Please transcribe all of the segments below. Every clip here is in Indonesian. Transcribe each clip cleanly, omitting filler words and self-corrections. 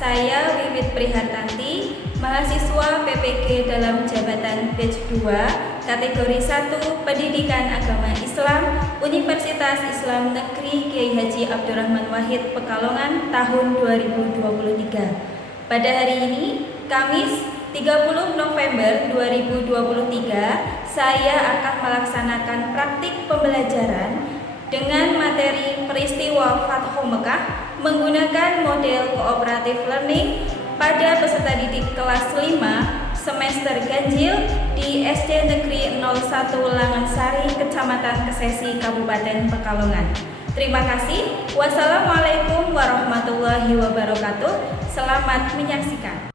Saya Wiwit Prihartanti, mahasiswa PPG dalam jabatan batch 2, kategori 1 Pendidikan Agama Islam, Universitas Islam Negeri Kiai Haji Abdurrahman Wahid Pekalongan tahun 2023. Pada hari ini, Kamis 30 November 2023, saya akan melaksanakan praktik pembelajaran dengan materi peristiwa Fathu Mekah menggunakan model cooperative learning pada peserta didik kelas 5 semester ganjil di SD Negeri 01 Langansari, Kecamatan Kesesi, Kabupaten Pekalongan. Terima kasih. Wassalamualaikum warahmatullahi wabarakatuh. Selamat menyaksikan.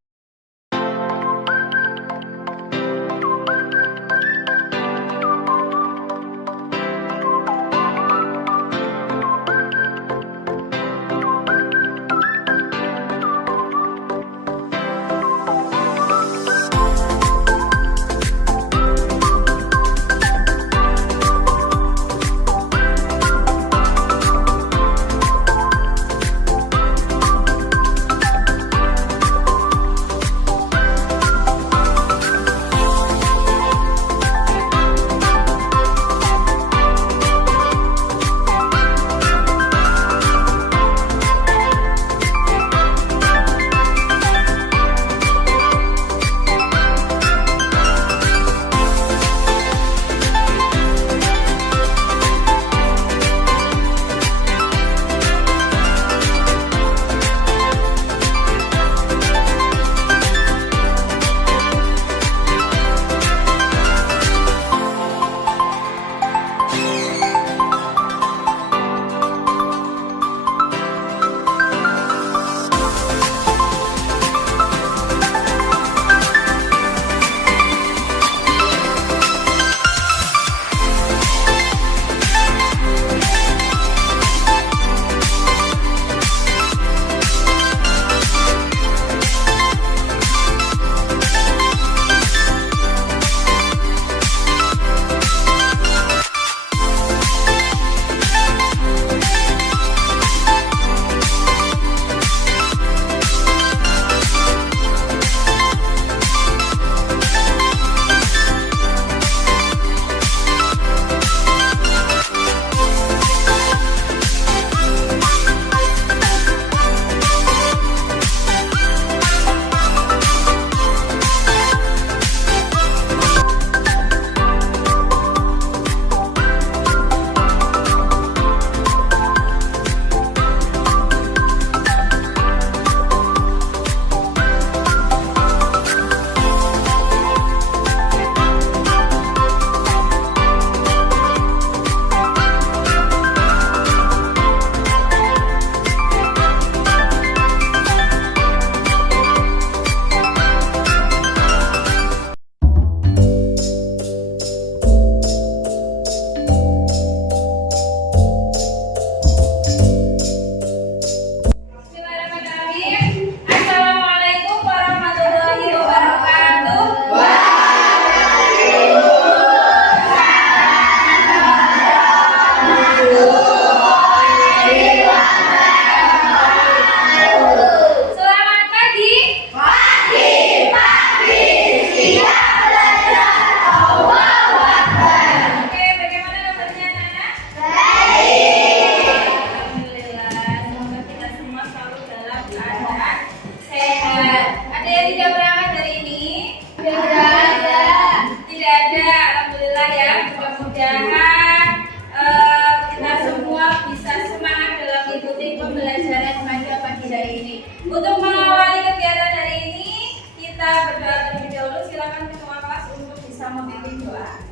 Untuk mengawali kegiatan hari ini, kita berdoa terlebih dahulu. Silakan ketua kelas untuk bisa memimpin doa.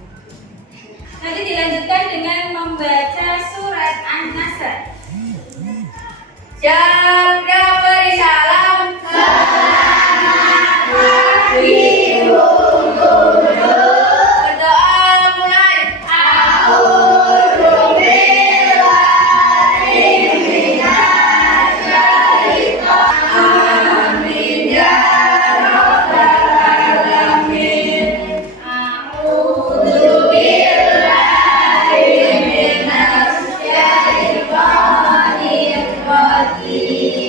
Nanti dilanjutkan dengan membaca surat An-Nasr. Jaga beri salam. Selamat pagi untuk berdoa mulai. Amin.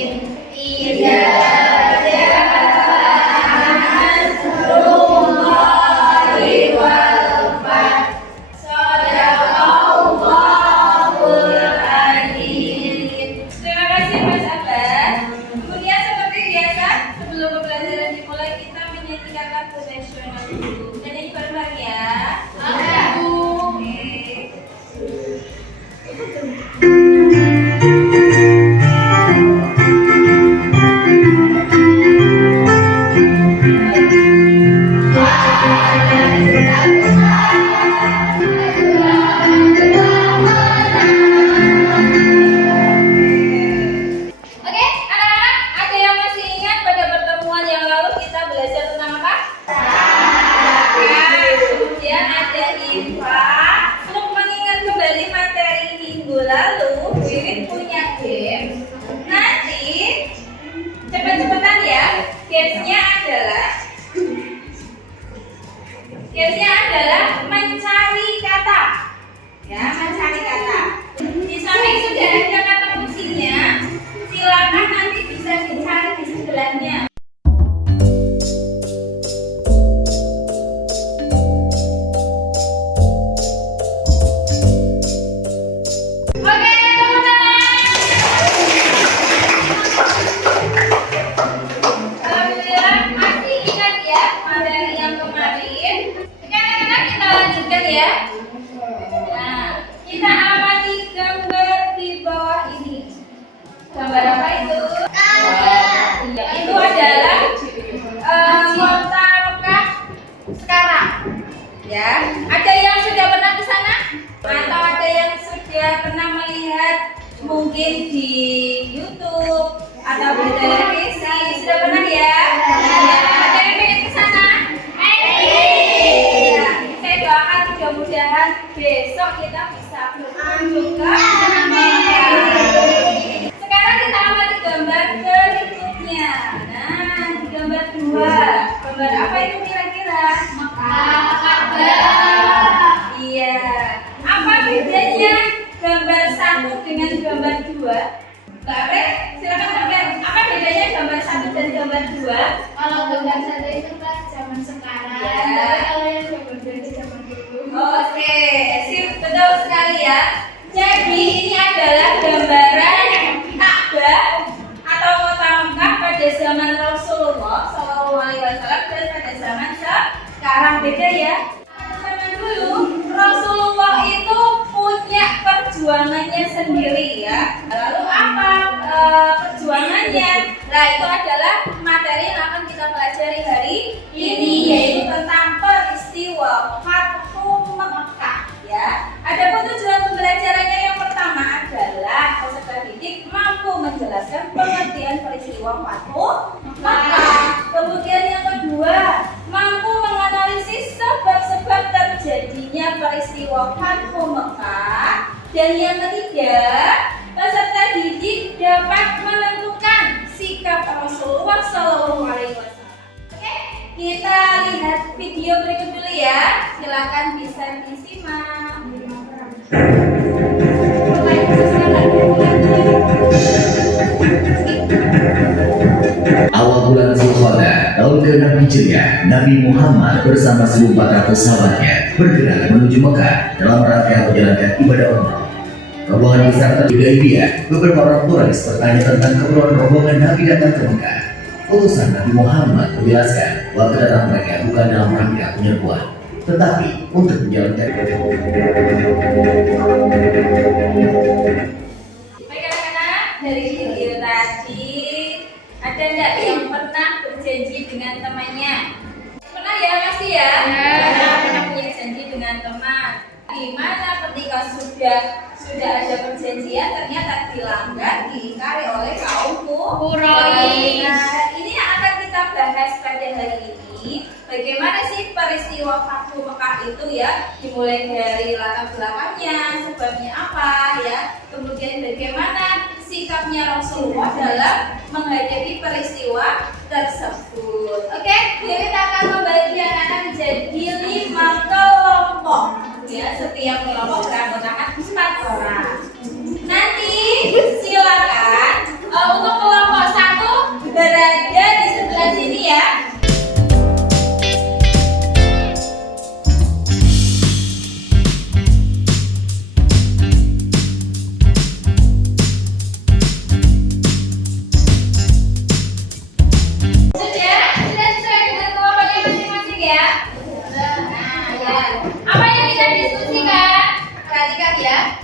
melihat mungkin di YouTube atau di televisi. Sudah pernah ya? Ada yang pengen ke sana? Iya. Saya doakan mudah-mudahan besok kita bisa berkunjung ke sana. Sekarang kita amati gambar berikutnya. Nah, di gambar 2. Gambar apa itu kira-kira? Iya. Apa bedanya gambar 1 dengan gambar 2? Mbak Apri, silakan komen. Apa bedanya gambar 1 dan gambar 2? Kalau gambar 1 itu pas zaman sekarang, tapi kalau yang gambar 2 itu zaman dulu. Oke, sip, betul sekali ya. Jadi ini adalah gambaran Ka'bah atau kota Mekah pada zaman Rasulullah SAW dan pada zaman sekarang beda ya. Zaman dulu Rasulullah itu punya perjuangannya sendiri ya. Lalu apa perjuangannya? Nah itu adalah materi yang akan kita pelajari hari ini, yaitu tentang peristiwa Fathu Mekah ya. Ada tujuan pembelajarannya yang pertama adalah peserta didik mampu menjelaskan pengertian peristiwa Fathu Mekah. Kemudian yang kedua, mampu menganalisis sebab-sebab terjadinya peristiwa Fathu Mekah. Dan yang ketiga, peserta didik dapat menentukan sikap Rasulullah SAW. Oke, kita lihat video berikut dulu ya. Silakan bisa disimak. Awal bulan Zulqa'dah tahun ke-6 Hijriah, Nabi Muhammad bersama 1.400 sahabatnya bergerak menuju Mekah dalam rangka menjalankan ibadah umrah. Rombongan besar Hudaybiyah, beberapa orang Quraisy bertanya tentang keperluan rombongan Nabi datang ke Mekah. Utusan Nabi Muhammad menjelaskan bahwa kedatangan mereka bukan dalam rangka penyerbuan, tetapi untuk menjalankan. Baik anak-anak, dari video tadi ada enggak yang pernah berjanji dengan temannya? Pernah ya, pasti ya? Pernah punya janji dengan teman. Di mana ketika sudah ada perjanjian ternyata dilanggar, diingkari oleh kaum Quraisy. Nah, ini yang akan kita bahas pada hari ini. Bagaimana sih peristiwa Fathu Mekah itu ya? Dimulai dari latar belakangnya, sebabnya apa ya? Kemudian bagaimana sikapnya Rasulullah dalam menghadapi peristiwa tersebut. Oke, jadi kita akan membagi anak-anak menjadi 5 kelompok. Ya, setiap kelompok beranggotakan 4 orang. Nanti silakan untuk kelompok 1 berada di sebelah sini ya.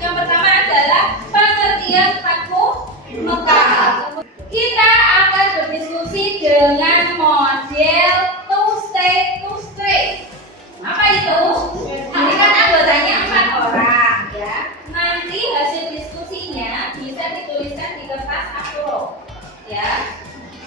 Yang pertama adalah pengertian Fathu Mekah. Kita akan berdiskusi dengan model two state to straight. Apa itu? Ini kan anggotanya 4 orang ya. Nanti hasil diskusinya bisa dituliskan di kertas akro ya.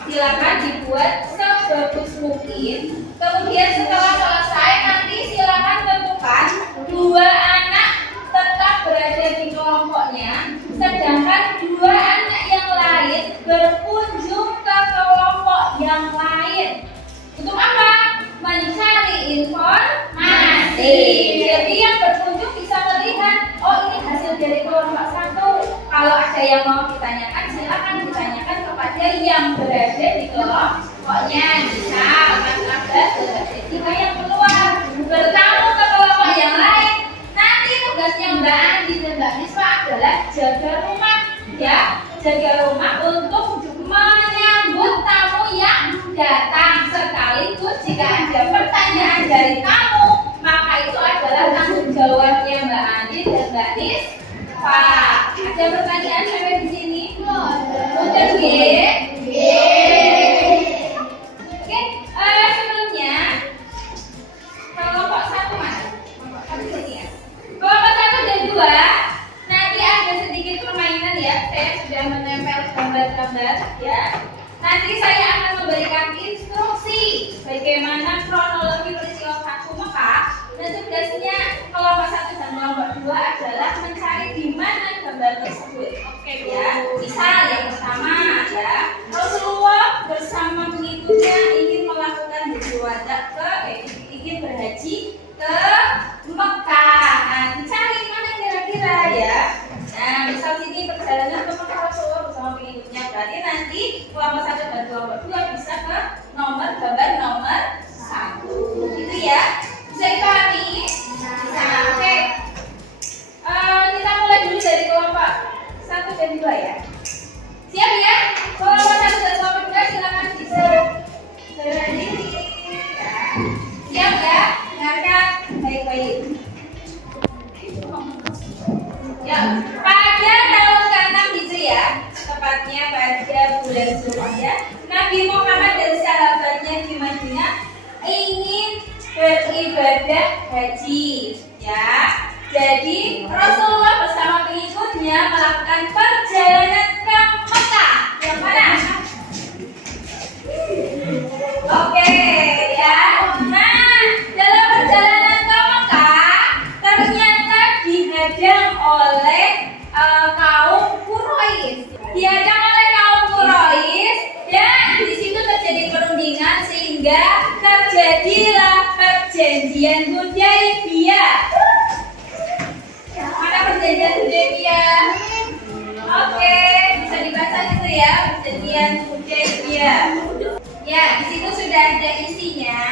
Silakan dibuat sebagus mungkin. Kemudian setelah selesai nanti silakan tentukan 2 anak tetap berada di kelompoknya, sedangkan 2 anak yang lain berkunjung ke kelompok yang lain. Untuk apa? Mencari informasi. Jadi yang berkunjung bisa melihat, oh ini hasil dari kelompok 1. Kalau ada yang mau ditanyakan, silakan ditanyakan kepada yang berada di kelompoknya. Misal Mas Abas dan Jessica yang keluar bertamu ke kelompok yang lain. Nanti tugasnya Mbak Andi dan Mbak Niswa adalah jaga rumah ya, jaga rumah untuk menyambut tamu yang datang, sekaligus jika ada pertanyaan dari tamu maka itu adalah tanggung jawabnya Mbak Andi dan Mbak Niswa. Ada pertanyaan sampai di sini? Udah Oke, sebelumnya kelompok 1 Mas. Kelompok 1 dan 2 nanti ada sedikit gambar ya. Nanti saya akan memberikan instruksi bagaimana kronologi peristiwa Fathu Mekah, dan tugasnya kelompok 1 dan kelompok 2 adalah mencari di mana gambar tersebut. Oke ya. Misal yang pertama ya, Rasulullah bersama pengikutnya ingin melakukan berwada ingin berhaji ke Mekah. Nah, dicari mana kira-kira ya. Nah, misal sini perjalanan ke Mekah Rasulullah bersama pengikutnya, berarti nanti kelompok 1 dan kelompok 2 bisa ke gambar nomor 1. Itu ya. Bisa dipahami? Bisa. Oke. Kita mulai dulu dari kelompok 1 dan 2 ya. Siap ya? Kelompok 1 dan kelompok 2 silakan bisa berdiri. Ya. Siap ya? Dengarkan baik-baik. Ya, pada tahun ke-6 Hijriah, tepatnya pada bulan Zulhijjah, Nabi Muhammad dan sahabatnya di Madinah ingin beribadah haji. Ya, jadi Rasulullah bersama pengikutnya melakukan perjalanan ke Mekah. Yang mana? Oke, ya. Nah, dalam perjalanan ke Mekah ternyata dihadang oleh kaum Quraisy. Dihadang oleh kaum Quraisy dan di situ terjadi perundingan sehingga terjadilah perjanjian Hudaybiyah. Mana perjanjian Hudaybiyah? Oke, bisa dibaca gitu ya, perjanjian Hudaybiyah. Ya, di situ sudah ada isinya.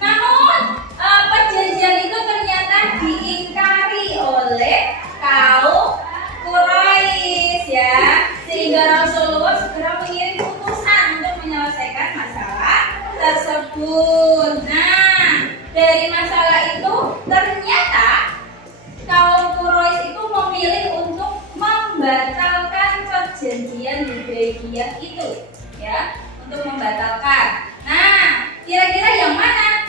Namun perjanjian itu ternyata diingkari oleh kaum Quraisy ya, sehingga Rasulullah segera mengirim utusan untuk menyelesaikan masalah tersebut. Nah, dari masalah itu ternyata kaum Quraisy itu memilih untuk membatalkan perjanjian Hudaybiyah itu ya, untuk membatalkan. Nah, kira-kira yang mana?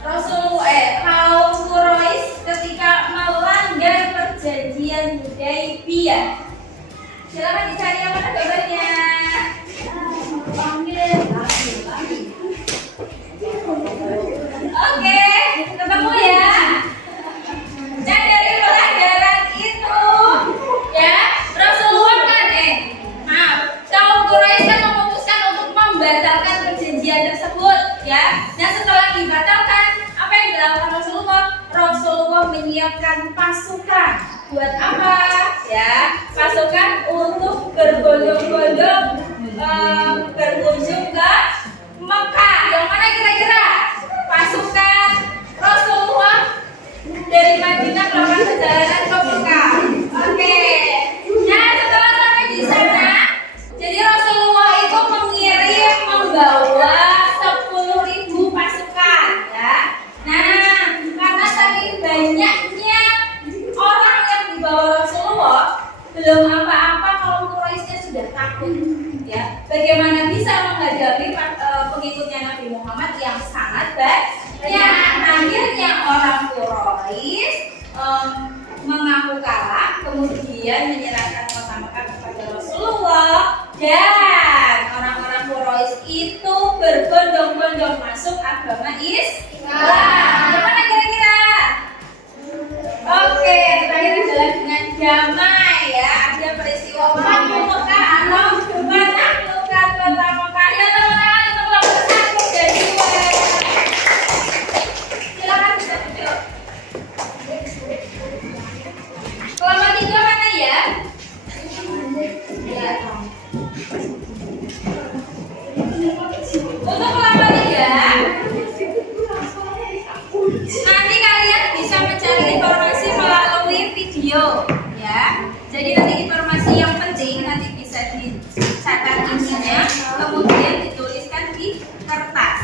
Kaum Quraisy ketika melanggar perjanjian Hudaybiyah. Silakan dicari yang mana gambarnya. Oke, ketemu ya. Dan dari pelanggaran itu, ya Rasulullah kan kaum Quraisy kan memutuskan untuk membatalkan perjanjian tersebut, ya. Dan setelah dibatalkan, apa yang dilakukan Rasulullah? Rasulullah menyiapkan pasukan. Buat apa? Ya, pasukan untuk berbondong-bondong berkunjung ke Mekah. Yang mana kira-kira? Pasukan Rasulullah dari Madinah melakukan perjalanan ke Mekah. Oke. Nah, setelah sampai di sana, jadi Rasulullah itu membawa 10.000 pasukan, ya. Nah, karena saking banyaknya orang yang dibawa Rasulullah, belum apa-apa kaum Quraisy sudah takut, ya. Bagaimana bisa menghadapi pengikutnya Nabi Muhammad yang sangat banyak? Akhirnya orang Quraisy mengaku kalah, kemudian menyerahkan kota Mekah kepada Rasulullah, dan orang-orang Quraisy itu berbondong-bondong masuk agama Islam. Bagaimana kira-kira? Oke, terakhir adalah dengan damai ya. Ada peristiwa Fathu Mekah atau menaklukkan kota Mekah. Ya teman-teman, untuk kelompok 1 dan 2. Silakan bisa duduk. Kelompok 3 mana ya? Ya. Untuk kelompok 3, nanti kalian bisa mencari informasi melalui video, ya. Jadi nanti informasi yang penting nanti bisa dicatat isinya, kemudian dituliskan di kertas.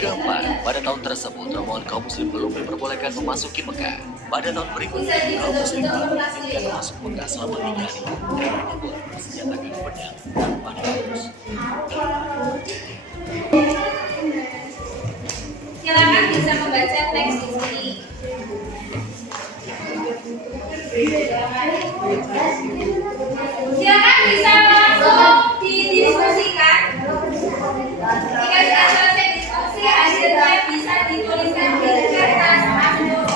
Keempat, pada tahun tersebut rombongan kaum muslim belum diperbolehkan memasuki Mekah. Pada tahun berikutnya, kaum muslim telah diizinkan masuk Mekah selama 3 hari dan membuat senjatakan pedang tanpa diurus. Silakan bisa membaca teks di sini. Silakan bisa langsung didiskusikan. Jika sudah selesai diskusi, hasilnya bisa dituliskan di kertas langsung.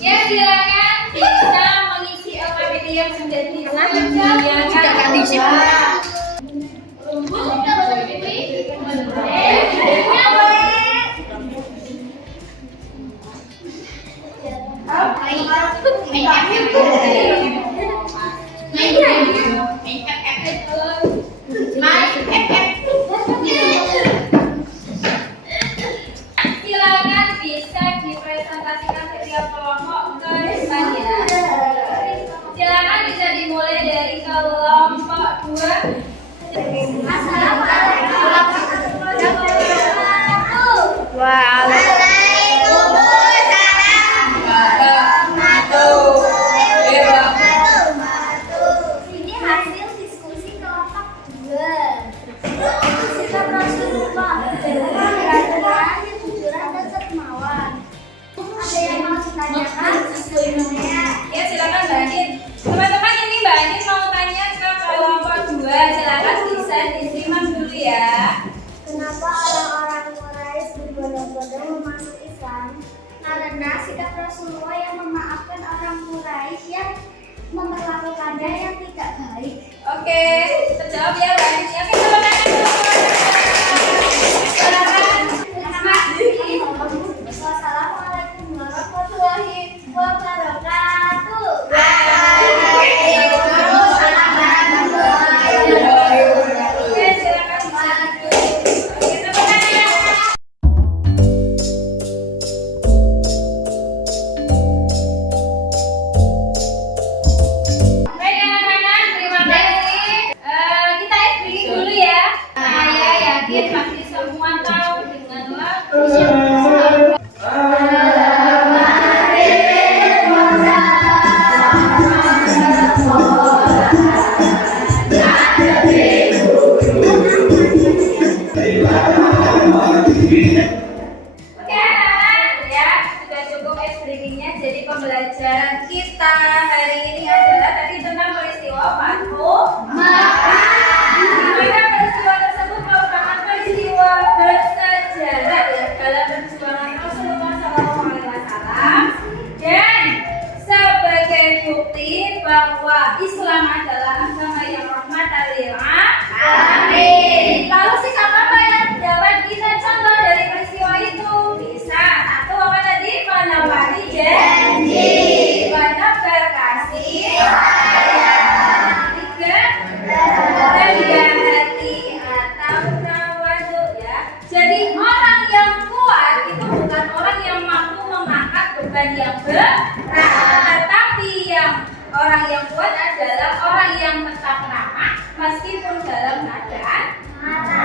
Ya, silakan bisa mengisi LKPD yang sudah disediakan. Silakan bisa dipresentasikan setiap kelompok ke depan ya. Rasulullah yang memaafkan orang Quraisy yang memperlakukannya yang tidak baik. Oke, terjawab ya Mbak Anies. Oke, tepuk tangan dulu. Silakan. Wassalamualaikum warahmatullahi wabarakatuh. Oke, silakan. Oke, tepuk tangan. Baik anak-anak, terima kasih. Kita break dulu ya. Saya yakin pasti semua tahu dengan lagu. Oke anak-anak ya, sudah cukup breakingnya. Jadi pembelajaran kita hari ini adalah tadi tentang peristiwa Fathu Makkah. Dimana peristiwa tersebut merupakan peristiwa bersejarah ya dalam perjuangan Rasulullah SAW dan sebagai bukti bahwa Islam adalah agama yang rahmatan lil alamin. Lalu sikap apa yang dapat kita contoh dari peristiwa itu? Bisa satu apa tadi? Menepati janji, menebar kasih sayang, tiga rendah hati atau tawadu ya. Jadi orang yang kuat itu bukan orang yang mampu mengangkat beban yang berat, tetapi orang yang kuat adalah orang yang tetap ramah meskipun dalam keadaan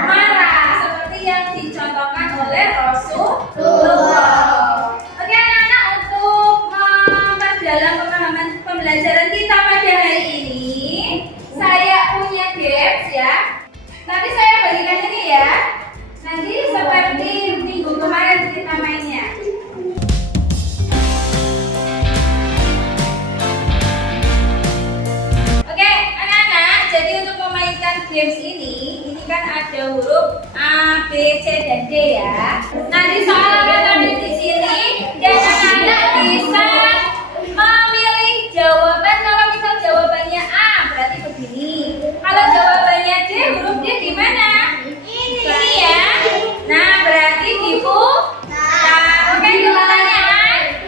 marah, seperti yang dicontohkan oleh Rasulullah. Oke anak-anak, untuk memperdalam pemahaman pembelajaran kita pada hari ini, saya punya games ya. Nanti saya bagikan ini ya. Nanti seperti minggu kemarin kita mainnya. Oke anak-anak, jadi untuk memainkan games ini kan ada huruf A, B, C, dan D ya. Nanti soal akan ada di sini dan anak-anak bisa memilih jawaban. Kalau misal jawabannya A, berarti begini. Kalau jawabannya D, huruf D gimana? Ini ya. Nah, berarti diputar. Oke, itu pertanyaan.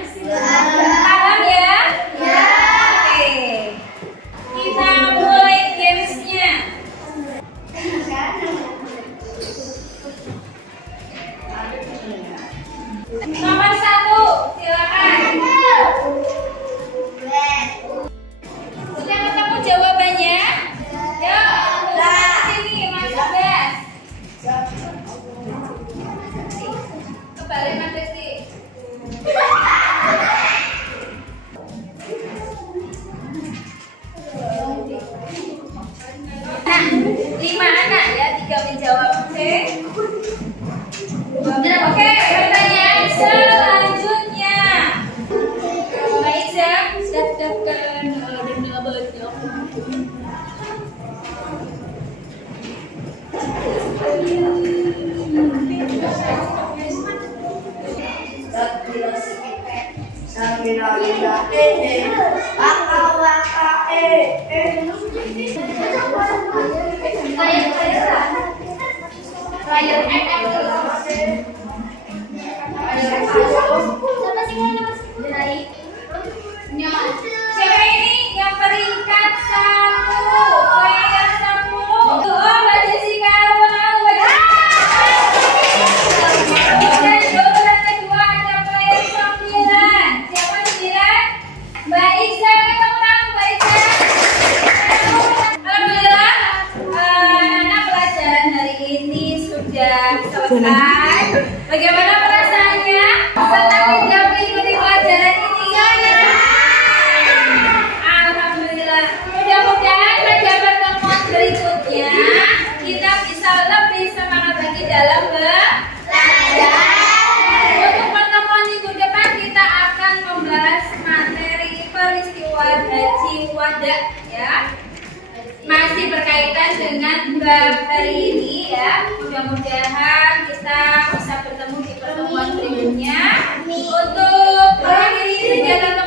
Paham ya? Oke. Kita mulai gamesnya. Nomor 1, silakan. Sudah ketemu jawabannya? Yuk, sini Mas Bas. Kebalik Mas Desti. Nah, 5 anak ya, 3 menjawab. Oke, pertanyaan selanjutnya. Aisyah, siapkan dan belajar. Siapa ini yang peringkat 1? Player 10. Oh, Mbak Jessica, dan jawaban kedua ada player 9. Siapa 9? Mbak Isa, tepuk tangan Mbak Isa. Alhamdulillah, anak pelajaran hari ini sudah selesai. Bagaimana perasaannya? Senang tidak mengikuti pelajaran ini? Alhamdulillah. Mudah-mudahan pada pertemuan berikutnya kita bisa lebih semangat lagi dalam belajar. Untuk pertemuan minggu depan kita akan membahas materi peristiwa Haji Wada ya. Masih berkaitan dengan bab hari ini ya. Mudah-mudahan kita bisa bertemu di pertemuan berikutnya. Untuk mengakhiri kegiatan